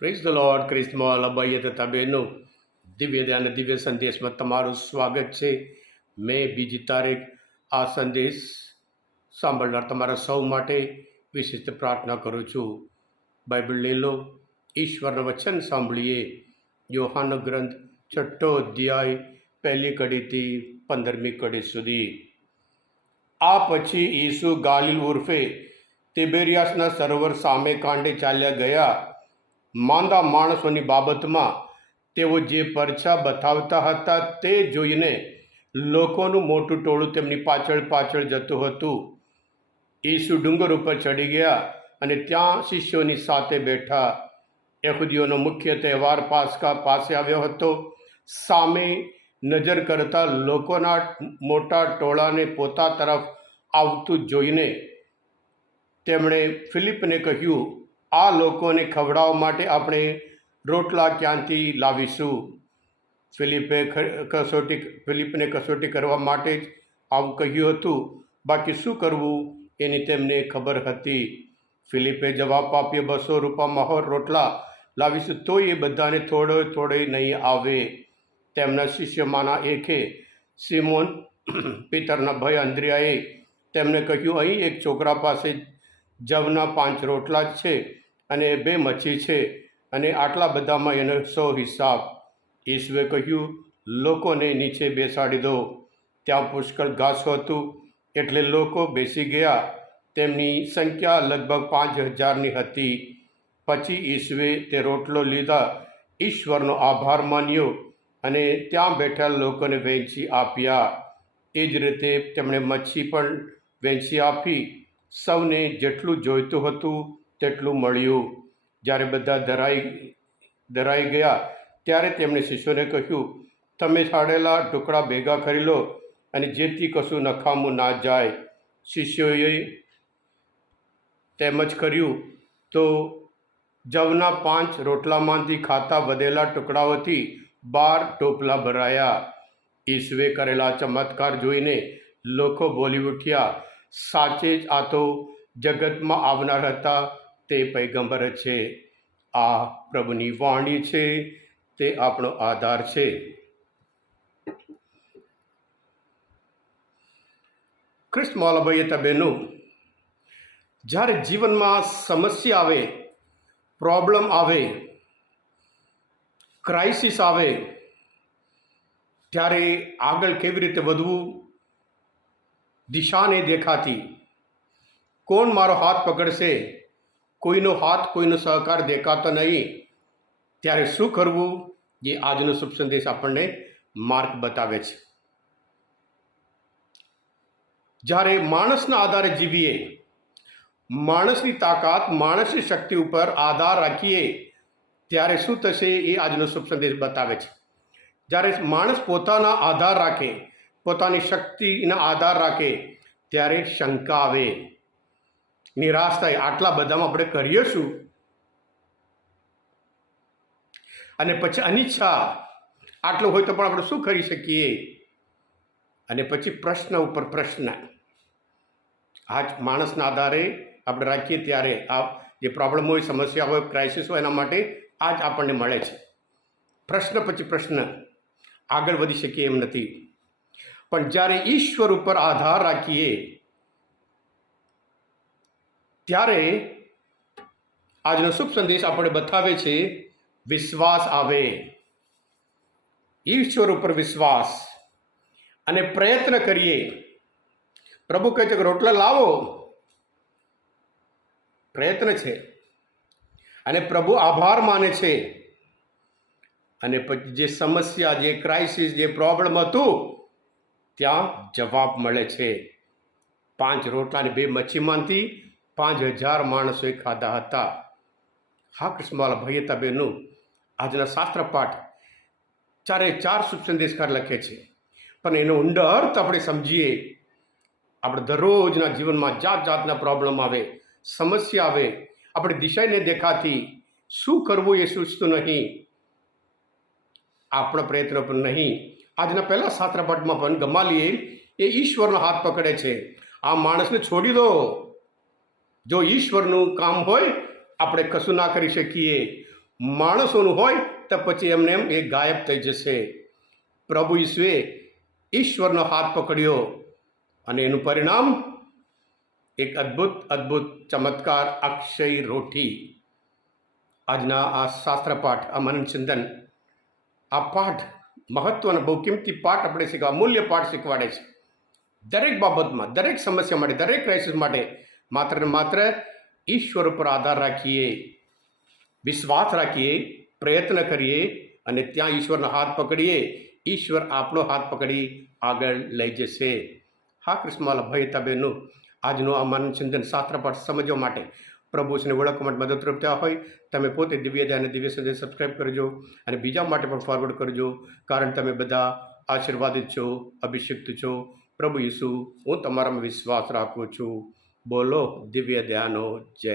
Praise the lord ક્રિસ્મોલ અભય તથા બહેનો દિવ્ય ધ્યાન દિવ્ય સંદેશમાં તમારું સ્વાગત છે મેં બીજી તારીખ આ સંદેશ સાંભળનાર તમારા સૌ માટે વિશિષ્ટ પ્રાર્થના કરું છું બાઇબલ લઈ લો ઈશ્વરનું વચન સાંભળીએ યોહાનો ગ્રંથ છઠ્ઠો અધ્યાય પહેલી કડીથી પંદરમી કડી સુધી આ પછી ઈસુ ગાલિલ ઉર્ફે તિબેરિયાસના સરોવર સામે કાંઠે ચાલ્યા ગયા માંદા માણસોની બાબતમાં તેઓ જે પરછા બતાવતા હતા તે જોઈને લોકોનું મોટું ટોળું તેમની પાછળ પાછળ જતું હતું. ઈસુ ડુંગર ઉપર ચડી ગયા અને ત્યાં શિષ્યોની સાથે બેઠા. યહૂદીઓનો મુખ્ય તહેવાર પાસકા પાસે આવ્યો હતો. સામે નજર કરતા લોકોના મોટા ટોળાને પોતા તરફ આવતું જોઈને તેમણે ફિલિપને કહ્યું આ લોકોને ખવડાવવા માટે આપણે રોટલા ક્યાંથી લાવીશું? ફિલિપે કસોટી, ફિલિપને કસોટી કરવા માટે જ આવું કહ્યું હતું. બાકી શું કરવું એની તેમને ખબર હતી. ફિલિપે જવાબ આપ્યો, બસો રૂપિયા મહોર રોટલા લાવીશું તો એ બધાને થોડો થોડો નહીં આવે. તેમના શિષ્યમાંના એકે સિમોન પિતરના ભાઈ અંદ્રિયાએ તેમને કહ્યું, અહીં એક છોકરા પાસે જવના પાંચ રોટલા જ છે. અને બે મચ્છી છે અને આટલા બધામાં એનો સો હિસાબ. ઈશ્વે કહ્યું, લોકોને નીચે બેસાડી દો. ત્યાં પુષ્કળ ઘાસ હતું, એટલે લોકો બેસી ગયા. તેમની સંખ્યા લગભગ પાંચ હજારની હતી. પછી ઈશ્વે તે રોટલો લીધા. ઈશ્વરનો આભાર માન્યો અને ત્યાં બેઠા લોકોને વહેંચી આપ્યા. એ જ રીતે તેમણે મચ્છી પણ વહેંચી આપી. સૌને જેટલું જોઈતું હતું તેટલું મળ્યું. જ્યારે બધા ધરાઈ ધરાઈ ગયા, ત્યારે તેમણે શિષ્યોને કહ્યું, તમે છાડેલા ટુકડા ભેગા કરી લો અને જેથી કશું નખામું ના જાય. શિષ્યોએ તેમજ કર્યું. તો જવના પાંચ રોટલામાંથી ખાતા વધેલા ટુકડાઓથી બાર ટોપલા ભરાયા. ઈશ્વે કરેલા ચમત્કાર જોઈને લોકો બોલી ઉઠ્યા, સાચે જ આ તો જગતમાં આવનાર હતા. તે પૈગંબર છે. આ પ્રભુની વાણી છે. તે આપણો આધાર છે. ખ્રિસ્ત મોલાભાઈએ તબેનું જ્યારે જીવનમાં સમસ્યા આવે, પ્રોબ્લેમ આવે, ક્રાઇસિસ આવે, ત્યારે આગળ કેવી રીતે વધવું? દિશા નહીં દેખાતી. કોણ મારો હાથ પકડશે? કોઈનો હાથ, કોઈનો સહકાર દેખાતો નહીં. ત્યારે શું કરવું? એ આજનો શુભ સંદેશ આપણને માર્ગ બતાવે છે. જ્યારે માણસના આધારે જીવીએ, માણસની તાકાત, માણસની શક્તિ ઉપર આધાર રાખીએ, ત્યારે શું થશે એ આજનો શુભ સંદેશ બતાવે છે. જ્યારે માણસ પોતાના આધાર રાખે, પોતાની શક્તિના આધાર રાખે, ત્યારે શંકા આવે. નિરાશ થાય, આટલા બધામાં આપણે કરીએ શું? અને પછી અનિચ્છા, આટલું હોય તો પણ આપણે શું કરી શકીએ? અને પછી પ્રશ્ન ઉપર પ્રશ્ન. આજ માણસના આધારે આપણે રાખીએ ત્યારે આ જે પ્રોબ્લેમ હોય, સમસ્યા હોય ક્રાઇસિસ હોય એના માટે આ જ આપણને મળે છે. પ્રશ્ન પછી પ્રશ્ન. આગળ વધી શકીએ એમ નથી. પણ જ્યારે ઈશ્વર ઉપર આધાર રાખીએ ત્યારે આજનો શુભ સંદેશ આપણે બતાવે છે, વિશ્વાસ આવે. ઈશ્વર ઉપર વિશ્વાસ અને પ્રયત્ન કરીએ. પ્રભુ કહે છે કે રોટલા લાવો. પ્રયત્ન છે. અને પ્રભુ આભાર માને છે. અને પછી જે સમસ્યા, જે ક્રાઇસિસ જે પ્રોબ્લેમ હતું, ત્યાં જવાબ મળે છે. પાંચ રોટલા અને બે મચ્છીમાંથી પાંચ હજાર માણસોએ ખાધા હતા. હા કૃષ્ણવાલા ભૈયતા બેનું આજના શાસ્ત્ર પાઠ ચારે ચાર શુભ સંદેશકાર લખે છે. પણ એનો ઊંડો અર્થ આપણે સમજીએ. આપણે દરરોજના જીવનમાં જાત જાતના પ્રોબ્લેમ આવે, સમસ્યા આવે, આપણે દિશાને દેખાતી શું કરવું એ સૂચતું નહીં. આપણા પ્રયત્નો પણ નહીં. આજના પહેલાં શાસ્ત્રપાઠમાં પણ ગમાલીએ એ ઈશ્વરનો હાથ પકડે છે. આ માણસને છોડી દો. જો ઈશ્વરનું કામ હોય, આપણે કશું ના કરી શકીએ. માણસોનું હોય, તો પછી એમને એમ એ ગાયબ થઈ જશે. પ્રભુ ઈશ્વે ઈશ્વરનો હાથ પકડ્યો અને એનું પરિણામ એક અદ્ભુત અદ્ભુત, ચમત્કાર, અક્ષય રોટી આજના આ શાસ્ત્ર પાઠ, આ મનન ચિંતન, આ પાઠ મહત્વનો, બહુ કિંમતી પાઠ આપણે શીખવા મૂલ્ય પાઠ શીખવાડે છે. દરેક બાબતમાં, દરેક સમસ્યા માટે, દરેક ક્રાઇસિસ માટે માત્ર ને માત્ર ઈશ્વર ઉપર આધાર રાખીએ વિશ્વાસ રાખીએ પ્રયત્ન કરીએ અને ત્યાં ઈશ્વરનો હાથ પકડીએ ઈશ્વર આપણો હાથ પકડી આગળ લઈ જશે હા કૃષ્ણમાલા તબેનું આજનું આ મન ચિંતન શાસ્ત્ર પાઠ સમજવા માટે પ્રભુ છે ઓળખવા માટે મદદરૂપ થયા હોય તમે પોતે દિવ્ય અને દિવ્ય સંદેશ સબસ્ક્રાઈબ કરજો અને બીજા માટે પણ ફોરવર્ડ કરજો કારણ તમે બધા આશીર્વાદિત છો અભિષિક્ત છો પ્રભુ ઈસુ હું તમારામાં વિશ્વાસ રાખું છું બોલો દિવ્ય દયાનો જય